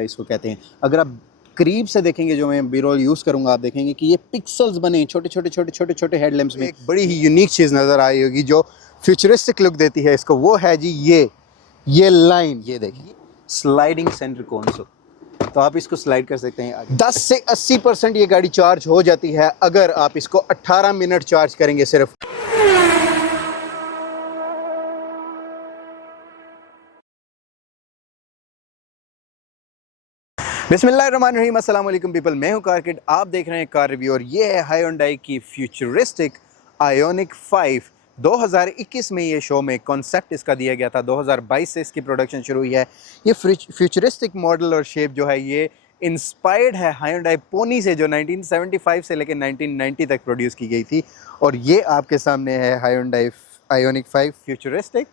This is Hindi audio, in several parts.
इसको कहते हैं। अगर आप करीब से देखेंगे, जो मैं बी रोल यूज़ करूंगा, आप देखेंगे कि ये पिक्सल्स बने छोटे छोटे छोटे छोटे छोटे हेडलैम्प्स में। एक बड़ी ही यूनिक चीज़ नज़र आई होगी जो फ्यूचरिस्टिक लुक देती है इसको, वो है जी ये लाइन। ये देखिए, स्लाइडिंग सेंटर कंसोल। तो आप इसको स्लाइड कर सकते हैं आगे। 10 से 80% ये गाड़ी चार्ज हो जाती है अगर आप इसको 18 मिनट चार्ज करेंगे सिर्फ। बिस्मिल्लाहिर्रहमानिर्रहीम, अस्सलाम वालेकुम पीपल। मैं हूं कार किड, आप देख रहे हैं कार रिव्यू और ये है हायोंडाई की फ्यूचरिस्टिक आयोनिक 5। 2021 में ये शो में कॉन्सेप्ट इसका दिया गया था, 2022 से इसकी प्रोडक्शन शुरू हुई है। ये फ्यूचरिस्टिक मॉडल और शेप जो है ये इंस्पायर्ड है हायोंडाई पोनी से, जो 1975 से लेकर 1990 तक प्रोड्यूस की गई थी। और ये आपके सामने है हायोंडाई आयोनिक 5 फ्यूचरिस्टिक,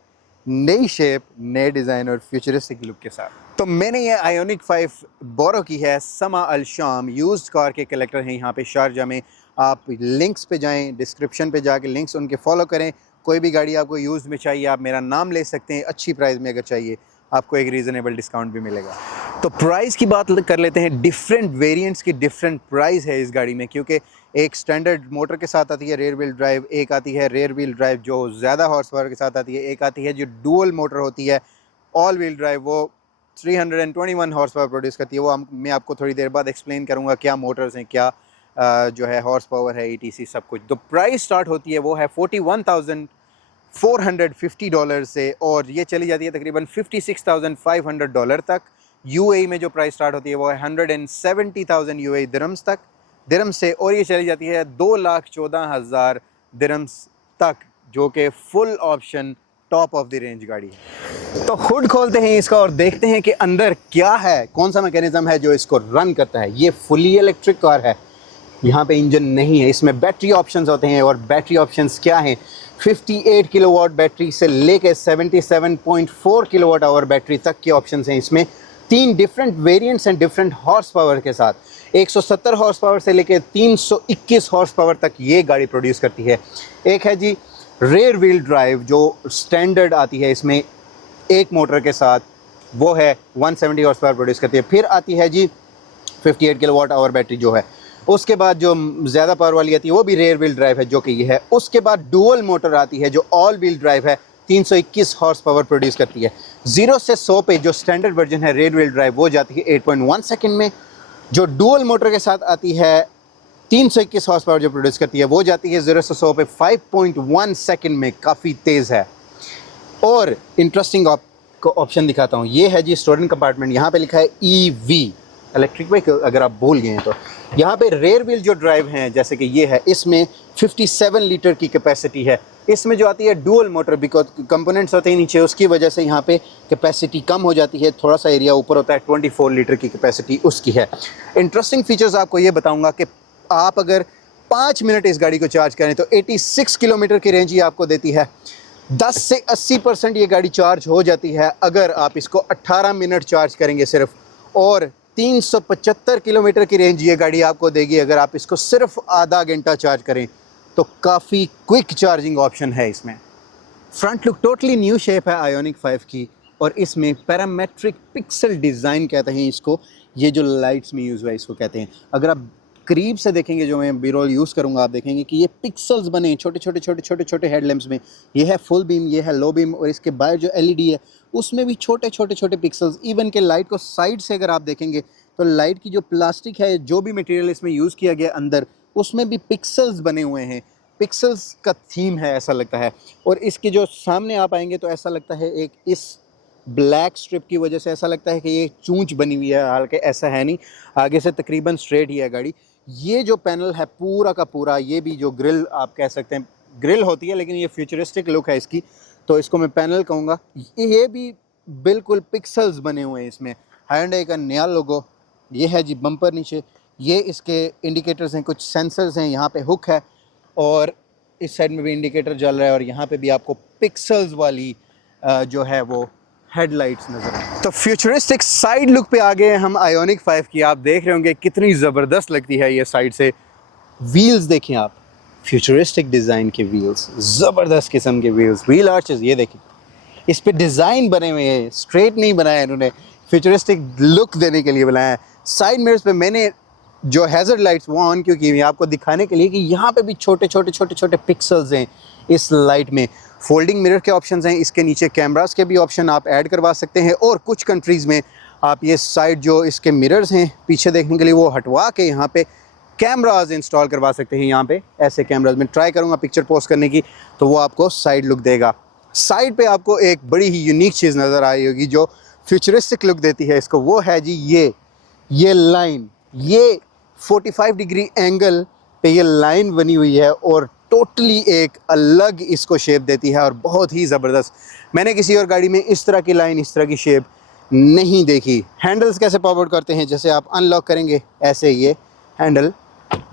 नई शेप, नए डिज़ाइन और फ्यूचरिस्टिक लुक के साथ। तो मैंने ये आयोनिक 5 बोरो की है समा अल शाम, यूज्ड कार के कलेक्टर हैं यहाँ पे शारजा में। आप लिंक्स पे जाएं, डिस्क्रिप्शन पे जाके लिंक्स उनके फॉलो करें। कोई भी गाड़ी आपको यूज्ड में चाहिए, आप मेरा नाम ले सकते हैं। अच्छी प्राइस में अगर चाहिए, आपको एक रीज़नेबल डिस्काउंट भी मिलेगा। तो प्राइस की बात कर लेते हैं। डिफरेंट वेरिएंट्स की डिफरेंट प्राइस है इस गाड़ी में, क्योंकि एक स्टैंडर्ड मोटर के साथ आती है रेयर व्हील ड्राइव, एक आती है रेयर व्हील ड्राइव जो ज़्यादा हॉर्स पावर के साथ आती है, एक आती है जो डुअल मोटर होती है ऑल व्हील ड्राइव, वो 321 हॉर्स पावर प्रोड्यूस करती है। वो मैं आपको थोड़ी देर बाद एक्सप्लेन करूँगा क्या मोटर्स हैं, क्या जो है हॉर्स पावर है, ETC सब कुछ। तो प्राइस स्टार्ट होती है वो है $41,450 से और ये चली जाती है तकरीबन $56,500 तक। UAE में जो प्राइस स्टार्ट होती है वो है 170,000 UAE दिरहम्स से, और ये चली जाती है 2,14,000 दिरहम्स तक, जो कि full option top of the range गाड़ी है। तो हुड खोलते हैं इसका और देखते हैं कि अंदर क्या है, कौन सा मैकेनिज्म है जो इसको रन करता है। ये फुली इलेक्ट्रिक कार है, यहाँ पे इंजन नहीं है। इसमें बैटरी ऑप्शंस होते हैं, और बैटरी ऑप्शंस क्या हैं? 58 किलोवाट बैटरी से लेके 77.4 किलोवाट आवर बैटरी तक के ऑप्शंस हैं इसमें। 3 डिफरेंट वेरिएंट्स हैं डिफरेंट हॉर्स पावर के साथ। 170 हॉर्स पावर से लेके 321 हॉर्स पावर तक ये गाड़ी प्रोड्यूस करती है। एक है जी रेयर व्हील ड्राइव जो स्टैंडर्ड आती है इसमें एक मोटर के साथ, वो है 170 हॉर्स पावर प्रोड्यूस करती है। फिर आती है जी 58 किलोवाट आवर बैटरी जो है। उसके बाद जो ज़्यादा पावर वाली आती है वो भी रेयर व्हील ड्राइव है, जो कि ये है। उसके बाद डुअल मोटर आती है जो ऑल व्हील ड्राइव है, 321 हॉर्स पावर प्रोड्यूस करती है। 0 से 100 पे जो स्टैंडर्ड वर्जन है रेयर व्हील ड्राइव वो जाती है 8.1 सेकंड में। जो डुअल मोटर के साथ आती है 321 हॉर्स पावर जो प्रोड्यूस करती है वो जाती है 0 से 100 पे 5.1 सेकंड में, काफ़ी तेज़ है। और इंटरेस्टिंग आपको ऑप्शन दिखाता हूँ, ये है जी स्टोरेज कंपार्टमेंट। यहाँ पे लिखा है EV, इलेक्ट्रिक व्हीकल, अगर आप भूल गए हैं तो। यहाँ पे रेयर व्हील जो ड्राइव हैं, जैसे कि ये है, इसमें 57 लीटर की कैपेसिटी है। इसमें जो आती है डुअल मोटर, बिकॉज कंपोनेंट्स होते हैं नीचे, उसकी वजह से यहाँ पे कैपेसिटी कम हो जाती है, थोड़ा सा एरिया ऊपर होता है। 24 लीटर की कैपेसिटी उसकी है। इंटरेस्टिंग फीचर्स आपको ये बताऊँगा कि आप अगर 5 मिनट इस गाड़ी को चार्ज करें तो 86 किलोमीटर की रेंज ही आपको देती है। 10 से 80% ये गाड़ी चार्ज हो जाती है अगर आप इसको 18 मिनट चार्ज करेंगे सिर्फ, और 375 किलोमीटर की रेंज ये गाड़ी आपको देगी अगर आप इसको सिर्फ आधा घंटा चार्ज करें। तो काफ़ी क्विक चार्जिंग ऑप्शन है इसमें। Front look totally new shape है आयोनिक 5 की, और इसमें पैरामेट्रिक पिक्सल डिज़ाइन कहते हैं इसको। ये जो लाइट्स में यूज़ हुआ है इसको कहते हैं। अगर आप करीब से देखेंगे, जो मैं बी रोल यूज़ करूँगा, आप देखेंगे कि ये पिक्सल्स बने छोटे छोटे छोटे छोटे छोटे हेडलैम्प्स में। ये है फुल बीम, ये है लो बीम, और इसके बाहर जो LED है उसमें भी छोटे छोटे छोटे पिक्सल्स। इवन के लाइट को साइड से अगर आप देखेंगे तो लाइट की जो प्लास्टिक है, जो भी मटेरियल इसमें यूज़ किया गया अंदर, उसमें भी पिक्सल्स बने हुए हैं। पिक्सल्स का थीम है ऐसा लगता है। और इसके जो सामने आप आएंगे तो ऐसा लगता है, एक इस ब्लैक स्ट्रिप की वजह से ऐसा लगता है कि ये चूंच बनी हुई है, हालांकि ऐसा है नहीं। आगे से तकरीबन स्ट्रेट ही है गाड़ी। ये जो पैनल है पूरा का पूरा, ये भी जो ग्रिल आप कह सकते हैं, ग्रिल होती है लेकिन ये फ्यूचरिस्टिक लुक है इसकी, तो इसको मैं पैनल कहूँगा। ये भी बिल्कुल पिक्सल्स बने हुए हैं इसमें। हायोंडाई का नया लोगो, ये है जी बम्पर नीचे, ये इसके इंडिकेटर्स हैं, कुछ सेंसर्स हैं, यहाँ पे हुक है, और इस साइड में भी इंडिकेटर जल रहा है, और यहाँ पे भी आपको पिक्सल्स वाली जो है वो हेडलाइट्स नज़र आए। तो फ्यूचरिस्टिक साइड लुक पे आ गए हम आयोनिक 5 की। आप देख रहे होंगे कितनी ज़बरदस्त लगती है ये साइड से। व्हील्स देखें आप, फ्यूचरिस्टिक डिज़ाइन के व्हील्स, ज़बरदस्त किस्म के व्हील्स, व्हील आर्चेस ये देखें, इस पे डिज़ाइन बने हुए हैं, स्ट्रेट नहीं बनाया इन्होंने। फ्यूचरिस्टिक लुक देने के लिए बनाया है। साइड मिरर्स पे मैंने जो हैज़र्ड लाइट्स वो ऑन क्यों की हुई है आपको दिखाने के लिए कि यहाँ पे भी छोटे छोटे छोटे छोटे पिक्सल्स हैं इस लाइट में। फोल्डिंग मिरर के ऑप्शंस हैं, इसके नीचे कैमरास के भी ऑप्शन आप ऐड करवा सकते हैं, और कुछ कंट्रीज़ में आप ये साइड जो इसके मिरर्स हैं पीछे देखने के लिए वो हटवा के यहाँ पे कैमराज इंस्टॉल करवा सकते हैं। यहाँ पे ऐसे कैमराज में ट्राई करूँगा पिक्चर पोस्ट करने की, तो वो आपको साइड लुक देगा। साइड पे आपको एक बड़ी ही यूनिक चीज़ नज़र आई होगी जो फ्यूचरिस्टिक लुक देती है इसको, वो है जी ये लाइन, ये 45 डिग्री एंगल पे ये लाइन बनी हुई है और टोटली एक अलग इसको शेप देती है और बहुत ही ज़बरदस्त। मैंने किसी और गाड़ी में इस तरह की लाइन, इस तरह की शेप नहीं देखी। हैंडल्स कैसे पॉप करते हैं, जैसे आप अनलॉक करेंगे ऐसे ये हैंडल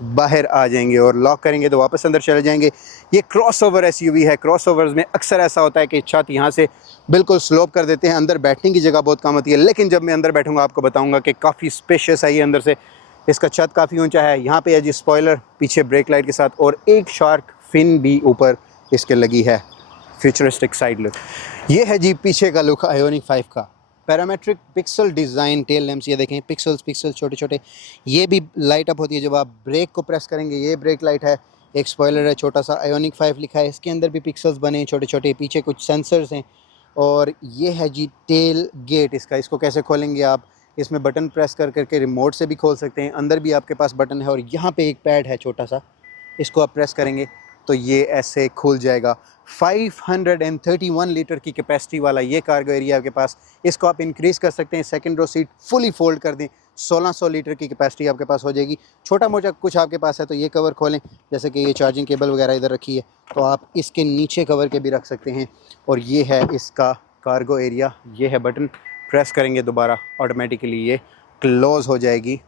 बाहर आ जाएंगे और लॉक करेंगे तो वापस अंदर चले जाएंगे। ये क्रॉसओवर एसयूवी है। क्रॉसओवर्स में अक्सर ऐसा होता है कि छत यहाँ से बिल्कुल स्लोप कर देते हैं, अंदर बैठने की जगह बहुत कम होती है, लेकिन जब मैं अंदर बैठूंगा आपको बताऊंगा कि काफ़ी स्पेशियस है ये अंदर से। इसका छत काफ़ी ऊंचा है। यहाँ पे है जी स्पॉइलर पीछे ब्रेक लाइट के साथ, और एक शार्क फिन भी ऊपर इसके लगी है। फ्यूचरिस्टिक साइड लुक ये है जी पीछे का लुक आयोनिक 5 का। Parametric pixel design tail lamps, ये देखें पिक्सल्स छोटे छोटे, ये भी लाइट अप होती है जब आप ब्रेक को प्रेस करेंगे। ये ब्रेक लाइट है, एक स्पॉइलर है छोटा सा, आयोनिक 5 लिखा है, इसके अंदर भी पिक्सल्स बने छोटे छोटे, पीछे कुछ सेंसर्स हैं। और ये है जी टेल गेट इसका। इसको कैसे खोलेंगे आप, इसमें बटन प्रेस कर करके रिमोट से भी खोल सकते हैं। अंदर भी आपके पास बटन है और यहाँ पे एक पैड है छोटा सा, इसको आप प्रेस करेंगे तो ये ऐसे खुल जाएगा। 531 लीटर की कैपेसिटी वाला ये कार्गो एरिया आपके पास। इसको आप इंक्रीज़ कर सकते हैं, second row seat fully fold कर दें, 1600 लीटर की कैपेसिटी आपके पास हो जाएगी। छोटा मोटा कुछ आपके पास है तो ये कवर खोलें, जैसे कि ये चार्जिंग केबल वगैरह इधर रखी है तो आप इसके नीचे कवर के भी रख सकते हैं। और ये है इसका कार्गो एरिया। ये है बटन, प्रेस करेंगे दोबारा ऑटोमेटिकली ये क्लोज़ हो जाएगी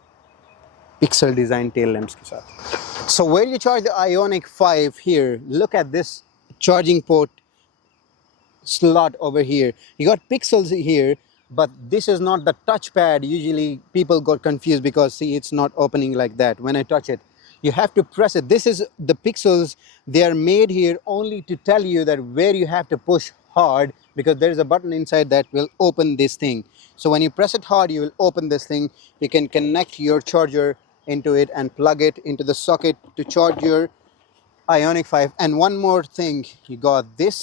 पिक्सल डिज़ाइन टेल लैम्प्स के साथ। So where you charge the Ioniq 5 here, look at this charging port slot over here. You got pixels here, but this is not the touchpad. Usually people got confused because see it's not opening like that. When I touch it, you have to press it. This is the pixels. They are made here only to tell you that where you have to push hard, because there is a button inside that will open this thing. So when you press it hard, you will open this thing. You can connect your charger into it and plug it into the socket to charge your Ioniq 5. And one more thing, you got this.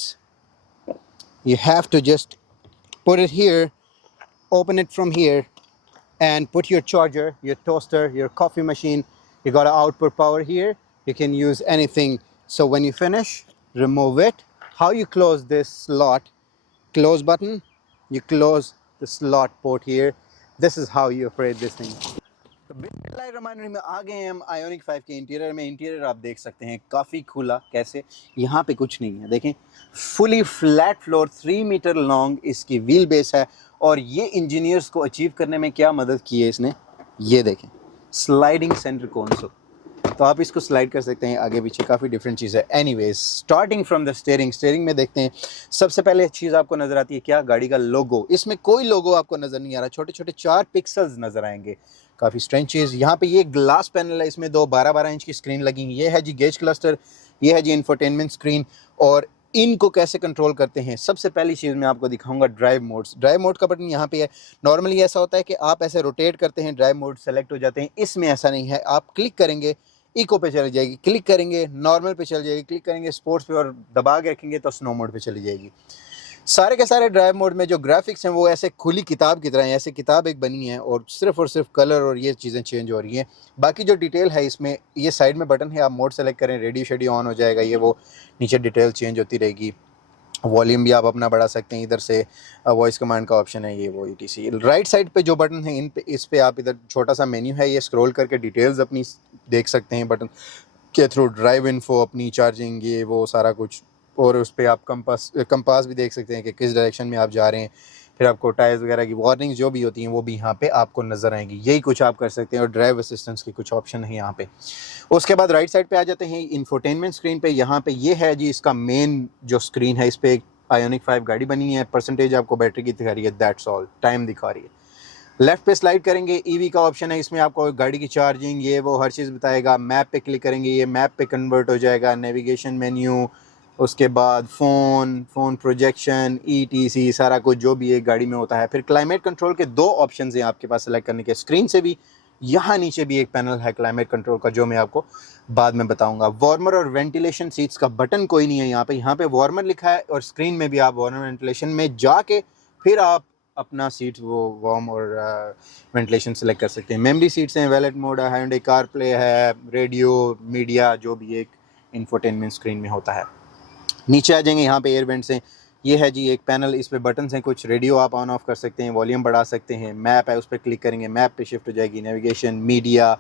You have to just put it here, open it from here, and put your charger, your toaster, your coffee machine. You got output power here. You can use anything. So when you finish, remove it. How you close this slot, close button, you close the slot port here. This is how you operate this thing. तो बिस्मिल्लाहिर्रहमानिर्रहीम में आ गए हैं हम आयोनिक 5 के इंटीरियर में। इंटीरियर आप देख सकते हैं काफ़ी खुला, कैसे यहाँ पे कुछ नहीं है, देखें fully flat floor, 3 metre long इसकी व्हील बेस है। और ये इंजीनियर्स को अचीव करने में क्या मदद की है इसने, ये देखें स्लाइडिंग सेंटर कंसोल, तो आप इसको स्लाइड कर सकते हैं आगे पीछे, काफ़ी डिफरेंट चीज़ है। Anyways starting from the steering में देखते हैं। सबसे पहले चीज़ आपको नज़र आती है क्या, गाड़ी का लोगो। इसमें कोई लोगो आपको नज़र नहीं आ रहा, छोटे छोटे 4 पिक्सल्स नज़र आएंगे, काफ़ी स्ट्रेंच चीज़। यहाँ पे ये ग्लास पैनल है, इसमें 2 12-12 इंच की स्क्रीन लगी हुई। ये है जी गेज क्लस्टर, ये है जी इंफोटेनमेंट स्क्रीन। और इनको कैसे कंट्रोल करते हैं, सबसे पहली चीज़ मैं आपको दिखाऊंगा ड्राइव मोड्स। ड्राइव मोड का बटन यहाँ पे है। नॉर्मली ऐसा होता है कि आप ऐसे रोटेट करते हैं, ड्राइव मोड सेलेक्ट हो जाते हैं, इसमें ऐसा नहीं है। आप क्लिक करेंगे इको पे चली जाएगी, क्लिक करेंगे नॉर्मल पे चली जाएगी, क्लिक करेंगे स्पोर्ट्स पे और दबा के रखेंगे तो स्नो मोड पे चली जाएगी। सारे के सारे ड्राइव मोड में जो ग्राफिक्स हैं वो ऐसे खुली किताब की तरह हैं, ऐसे किताब एक बनी है और सिर्फ कलर और ये चीज़ें चेंज हो रही हैं। बाकी जो डिटेल है इसमें, ये साइड में बटन है, आप मोड सेलेक्ट करें, रेडियो शेडियो ऑन हो जाएगा, ये वो नीचे डिटेल चेंज होती रहेगी। वॉल्यूम भी आप अपना बढ़ा सकते हैं, इधर से वॉइस कमांड का ऑप्शन है, ये वो ETC। राइट साइड पे जो बटन है इस पे आप इधर छोटा सा मेन्यू है, ये स्क्रॉल करके डिटेल्स अपनी देख सकते हैं बटन के थ्रू, ड्राइव इन्फो, अपनी चार्जिंग, ये वो सारा कुछ। और उस पर आप कंपास भी देख सकते हैं कि किस डायरेक्शन में आप जा रहे हैं। फिर आपको टायर्स वगैरह की वार्निंग्स जो भी होती हैं वो भी यहाँ पे आपको नज़र आएंगी। यही कुछ आप कर सकते हैं और ड्राइव असिस्टेंस की कुछ ऑप्शन है यहाँ पे। उसके बाद राइट साइड पे आ जाते हैं इंफोटेनमेंट स्क्रीन पे। यहाँ पे ये है जी इसका मेन जो स्क्रीन है, इस पर एक आयोनिक 5 गाड़ी बनी है, परसेंटेज आपको बैटरी की दिखा रही है, दैट्स ऑल, टाइम दिखा रही है। लेफ्ट पे स्लाइड करेंगे, EV का ऑप्शन है, इसमें आपको गाड़ी की चार्जिंग ये वो हर चीज़ बताएगा। मैप पे क्लिक करेंगे, ये मैप पे कन्वर्ट हो जाएगा। नेविगेशन मेन्यू उसके बाद फ़ोन प्रोजेक्शन ETC सारा कुछ जो भी एक गाड़ी में होता है। फिर क्लाइमेट कंट्रोल के 2 ऑप्शंस हैं आपके पास सेलेक्ट करने के, स्क्रीन से भी, यहाँ नीचे भी एक पैनल है क्लाइमेट कंट्रोल का जो मैं आपको बाद में बताऊंगा। वार्मर और वेंटिलेशन सीट्स का बटन कोई नहीं है यहाँ पे वार्मर लिखा है और स्क्रीन में भी आप वार्मर वेंटिलेशन में जाके फिर आप अपना सीट वो वार्म और वेंटिलेशन सेलेक्ट कर सकते हैं। मेमोरी सीट्स हैं, वैलेट मोड है, हाइंडे कार प्ले है, रेडियो मीडिया जो भी एक इंफोटेनमेंट स्क्रीन में होता है। नीचे आ जाएंगे, यहाँ पे एयर वेंट्स हैं। ये है जी एक पैनल, इस पे बटन्स हैं कुछ, रेडियो आप ऑन ऑफ कर सकते हैं, वॉल्यूम बढ़ा सकते हैं, मैप है उस पर क्लिक करेंगे, मैप पे शिफ्ट हो जाएगी, नेविगेशन, मीडिया,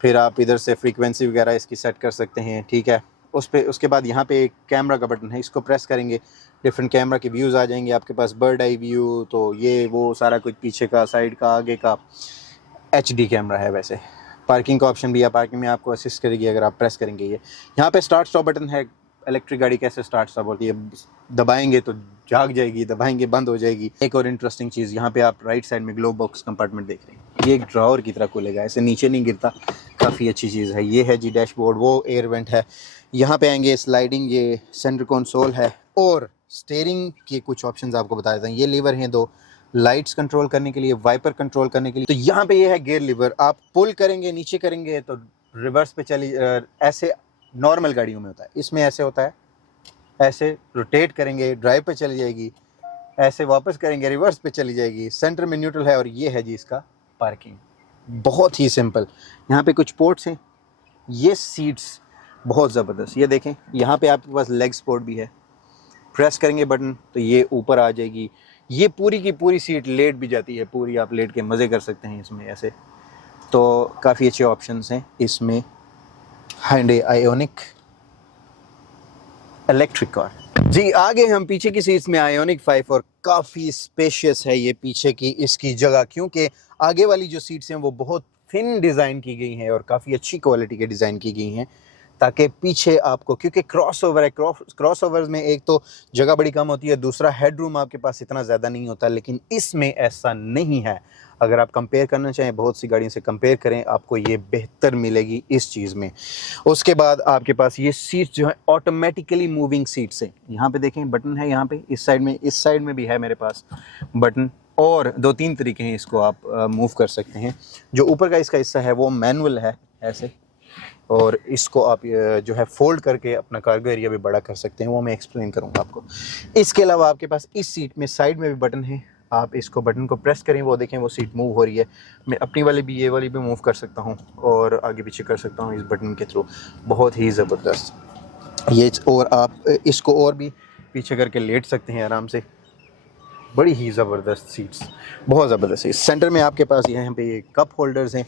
फिर आप इधर से फ्रीक्वेंसी वगैरह इसकी सेट कर सकते हैं, ठीक है। उसके बाद यहाँ पे एक कैमरा का बटन है, इसको प्रेस करेंगे डिफरेंट कैमरा के व्यूज़ आ जाएंगे आपके पास, बर्ड आई व्यू, तो ये वो सारा कुछ पीछे का, साइड का, आगे का HD कैमरा है। वैसे पार्किंग का ऑप्शन भी है, पार्किंग में आपको असिस्ट करेगी अगर आप प्रेस करेंगे। ये यहाँ पे स्टार्ट स्टॉप बटन है, इलेक्ट्रिक गाड़ी कैसे स्टार्ट स्टॉप होती है, दबाएंगे तो जाग जाएगी, दबाएंगे बंद हो जाएगी। एक और इंटरेस्टिंग चीज़, यहाँ पे आप राइट साइड में ग्लो बॉक्स कंपार्टमेंट देख रहे हैं, ये एक ड्रॉवर की तरह खुलेगा, ऐसे नीचे नहीं गिरता, काफ़ी अच्छी चीज़ है। ये है जी डैशबोर्ड, वो एयर वेंट है। यहाँ पे आएंगे स्लाइडिंग, ये सेंटर कंसोल है और स्टीयरिंग के कुछ ऑप्शंस आपको बता देता हूँ। ये लीवर हैं 2, लाइट्स कंट्रोल करने के लिए, वाइपर कंट्रोल करने के लिए। तो यहाँ पे ये है गियर लीवर, आप पुल करेंगे नीचे करेंगे तो रिवर्स पे चली, ऐसे नॉर्मल गाड़ियों में होता है, इसमें ऐसे होता है, ऐसे रोटेट करेंगे ड्राइव पे चली जाएगी, ऐसे वापस करेंगे रिवर्स पे चली जाएगी, सेंटर में न्यूट्रल है। और ये है जी इसका पार्किंग, बहुत ही सिंपल। यहाँ पे कुछ पोर्ट्स हैं, ये सीट्स बहुत ज़बरदस्त, ये देखें यहाँ पे आपके पास लेग सपोर्ट भी है, प्रेस करेंगे बटन तो ये ऊपर आ जाएगी। ये पूरी की पूरी सीट लेट भी जाती है, पूरी आप लेट के मज़े कर सकते हैं इसमें ऐसे। तो काफ़ी अच्छे ऑप्शंस हैं इसमें। हाइंडे आयोनिक इलेक्ट्रिक कार जी। आगे हम पीछे की सीट्स में आयोनिक 5 और काफ़ी स्पेशियस है ये पीछे की इसकी जगह, क्योंकि आगे वाली जो सीट्स हैं वो बहुत थिन डिज़ाइन की गई हैं और काफ़ी अच्छी क्वालिटी के डिज़ाइन की गई हैं, ताकि पीछे आपको, क्योंकि क्रॉसओवर है, क्रॉसओवर्स में एक तो जगह बड़ी कम होती है, दूसरा हेडरूम आपके पास इतना ज़्यादा नहीं होता, लेकिन इसमें ऐसा नहीं है। अगर आप कंपेयर करना चाहें, बहुत सी गाड़ियों से कंपेयर करें, आपको ये बेहतर मिलेगी इस चीज़ में। उसके बाद आपके पास ये सीट्स जो है ऑटोमेटिकली मूविंग सीट्स हैं। यहाँ पे देखें बटन है, यहाँ पे इस साइड में भी है मेरे पास बटन, और 2-3 तरीके हैं इसको आप मूव कर सकते हैं। जो ऊपर का इसका हिस्सा है वो मैनुअल है ऐसे, और इसको आप जो है फोल्ड करके अपना कार्गो एरिया भी बड़ा कर सकते हैं, वो मैं एक्सप्लेन करूँगा आपको। इसके अलावा आपके पास इस सीट में साइड में भी बटन है, आप इसको बटन को प्रेस करें, वो देखें वो सीट मूव हो रही है। मैं अपनी वाली भी, ये वाली भी मूव कर सकता हूँ और आगे पीछे कर सकता हूँ इस बटन के थ्रू, बहुत ही ज़बरदस्त ये। और आप इसको और भी पीछे करके लेट सकते हैं आराम से, बड़ी ही ज़बरदस्त सीट्स, बहुत ज़बरदस्त। सेंटर में आपके पास यहाँ पे ये कप होल्डर्स हैं।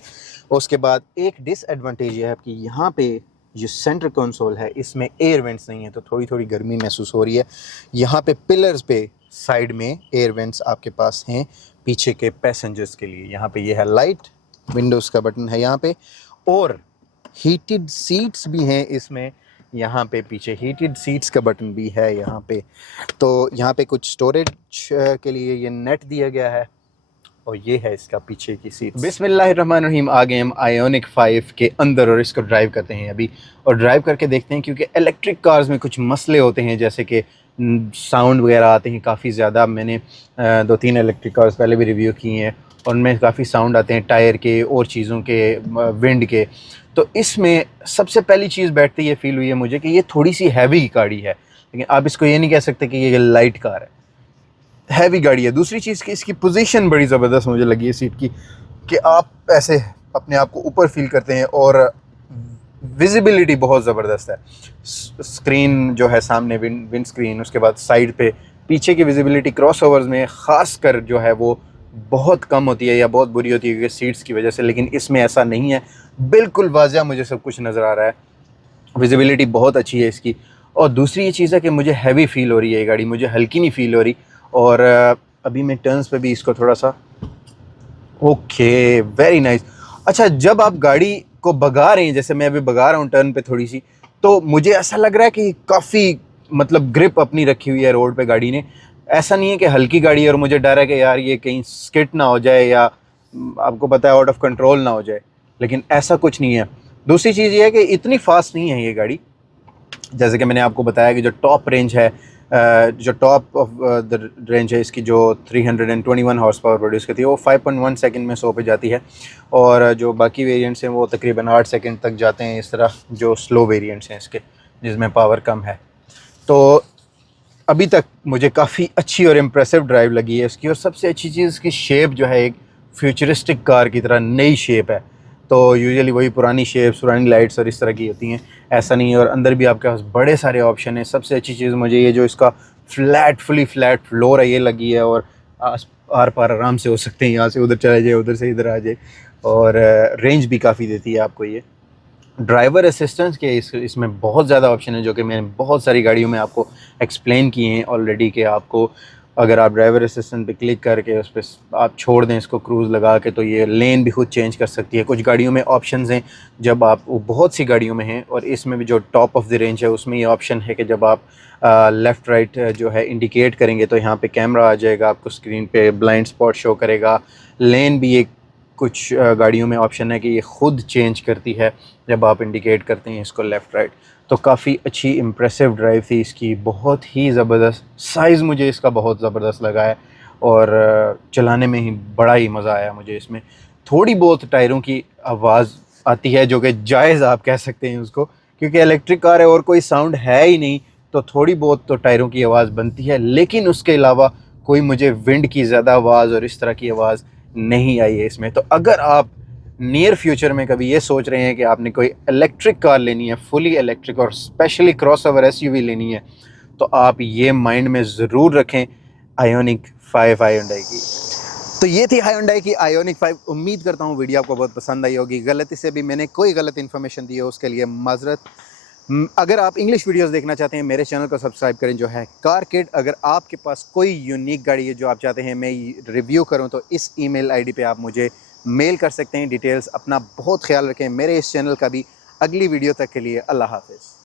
उसके बाद एक डिसएडवांटेज ये है कि यहाँ पे जो सेंटर कंसोल है इसमें एयर वेंट्स नहीं है, तो थोड़ी थोड़ी गर्मी महसूस हो रही है। यहाँ पे पिलर्स पे साइड में एयर वेंट्स आपके पास हैं पीछे के पैसेंजर्स के लिए। यहाँ पे ये है लाइट, विंडोज़ का बटन है यहाँ पे, और हीटेड सीट्स भी हैं इसमें। यहाँ पे पीछे हीटेड सीट्स का बटन भी है यहाँ पे। तो यहाँ पे कुछ स्टोरेज के लिए ये नेट दिया गया है, और ये है इसका पीछे की सीट। बिस्मिल्लाहिर्रहमानिर्रहीम, आगे हम आयोनिक 5 के अंदर और इसको ड्राइव करते हैं अभी, और ड्राइव करके देखते हैं, क्योंकि इलेक्ट्रिक कार्स में कुछ मसले होते हैं, जैसे कि साउंड वगैरह आते हैं काफ़ी ज़्यादा। मैंने 2-3 इलेक्ट्रिक कार्स पहले भी रिव्यू किए हैं, उनमें काफ़ी साउंड आते हैं टायर के और चीज़ों के, विंड के। तो इसमें सबसे पहली चीज़ बैठती ये फील हुई है मुझे कि ये थोड़ी सी हैवी गाड़ी है, लेकिन आप इसको ये नहीं कह सकते कि ये लाइट कार है, हैवी गाड़ी है। दूसरी चीज़ कि इसकी पोजीशन बड़ी ज़बरदस्त मुझे लगी है सीट की, कि आप ऐसे अपने आप को ऊपर फील करते हैं, और विजिबिलिटी बहुत ज़बरदस्त है। स्क्रीन जो है सामने, विंड स्क्रीन, उसके बाद साइड पे पीछे की विजिबिलिटी क्रॉसओवर्स में ख़ास कर जो है वो बहुत कम होती है या बहुत बुरी होती है क्योंकि सीट्स की वजह से, लेकिन इसमें ऐसा नहीं है, बिल्कुल वाज़िया मुझे सब कुछ नज़र आ रहा है, विजिबिलिटी बहुत अच्छी है इसकी। और दूसरी ये चीज़ है कि मुझे हैवी फील हो रही है ये गाड़ी, मुझे हल्की नहीं फील हो रही। और अभी मैं टर्न्स पे भी इसको थोड़ा सा, ओके वेरी नाइस। अच्छा, जब आप गाड़ी को भगा रहे हैं, जैसे मैं अभी भगा रहा हूँ टर्न पे थोड़ी सी, तो मुझे ऐसा लग रहा है कि काफ़ी मतलब ग्रिप अपनी रखी हुई है रोड पे गाड़ी ने। ऐसा नहीं है कि हल्की गाड़ी है और मुझे डर है कि यार ये कहीं स्किट ना हो जाए या आपको पता है आउट ऑफ कंट्रोल ना हो जाए, लेकिन ऐसा कुछ नहीं है। दूसरी चीज़ ये है कि इतनी फास्ट नहीं है ये गाड़ी, जैसे कि मैंने आपको बताया कि जो टॉप रेंज है, जो टॉप ऑफ द रेंज है इसकी, जो 321 हॉर्स पावर प्रोड्यूस करती है, वो 5.1 सेकंड में 100 पे जाती है। और जो बाकी वेरिएंट्स हैं वो तकरीबन 8 सेकंड तक जाते हैं, इस तरह जो स्लो वेरिएंट्स हैं इसके, जिसमें पावर कम है। तो अभी तक मुझे काफ़ी अच्छी और इम्प्रेसिव ड्राइव लगी है इसकी। और सबसे अच्छी चीज़ इसकी शेप जो है, एक फ्यूचरिस्टिक कार की तरह नई शेप है। तो यूजुअली वही पुरानी शेप्स, पुरानी लाइट्स और इस तरह की होती हैं, ऐसा नहीं है। और अंदर भी आपके पास बड़े सारे ऑप्शन हैं। सबसे अच्छी चीज़ मुझे ये जो इसका फुली फ्लैट फ्लोर है ये लगी है, और आर पार आराम से हो सकते हैं, यहाँ से उधर चले जाए, उधर से इधर आ जाए। और रेंज भी काफ़ी देती है आपको ये। ड्राइवर असिस्टेंस के इसमें बहुत ज़्यादा ऑप्शन है, जो कि मैंने बहुत सारी गाड़ियों में आपको एक्सप्लेन किए हैं ऑलरेडी, कि आपको अगर आप ड्राइवर असिस्टेंट पे क्लिक करके उस पर आप छोड़ दें इसको क्रूज़ लगा के, तो ये लेन भी खुद चेंज कर सकती है। कुछ गाड़ियों में ऑप्शंस हैं, जब आप, वो बहुत सी गाड़ियों में हैं, और इसमें भी जो टॉप ऑफ द रेंज है उसमें ये ऑप्शन है कि जब आप लेफ़्ट राइट जो है इंडिकेट करेंगे तो यहाँ पे कैमरा आ जाएगा, आपको स्क्रीन पे ब्लाइंड स्पॉट शो करेगा। लेन भी एक कुछ गाड़ियों में ऑप्शन है कि ये ख़ुद चेंज करती है जब आप इंडिकेट करते हैं इसको लेफ़्ट राइट। तो काफ़ी अच्छी इम्प्रेसिव ड्राइव थी इसकी, बहुत ही ज़बरदस्त। साइज़ मुझे इसका बहुत ज़बरदस्त लगा है, और चलाने में ही बड़ा ही मज़ा आया मुझे इसमें। थोड़ी बहुत टायरों की आवाज़ आती है, जो कि जायज़ आप कह सकते हैं उसको, क्योंकि इलेक्ट्रिक कार है और कोई साउंड है ही नहीं, तो थोड़ी बहुत तो टायरों की आवाज़ बनती है। लेकिन उसके अलावा कोई मुझे विंड की ज़्यादा आवाज़ और इस तरह की आवाज़ नहीं आई है इसमें। तो अगर आप नियर फ्यूचर में कभी ये सोच रहे हैं कि आपने कोई इलेक्ट्रिक कार लेनी है, फुली इलेक्ट्रिक, और स्पेशली क्रॉसओवर एसयूवी लेनी है, तो आप ये माइंड में ज़रूर रखें आयोनिक 5 हायोंडाई की। तो ये थी हायोंडाई की आयोनिक 5। उम्मीद करता हूँ वीडियो आपको बहुत पसंद आई होगी। गलती से भी मैंने कोई गलत इन्फॉर्मेशन दी हो उसके लिए माजरत। अगर आप इंग्लिश वीडियोस देखना चाहते हैं, मेरे चैनल को सब्सक्राइब करें, जो है कार किड। अगर आपके पास कोई यूनिक गाड़ी है जो आप चाहते हैं मैं रिव्यू करूं, तो इस ईमेल आईडी पे आप मुझे मेल कर सकते हैं डिटेल्स। अपना बहुत ख्याल रखें। मेरे इस चैनल का भी अगली वीडियो तक के लिए अल्लाह हाफिज़।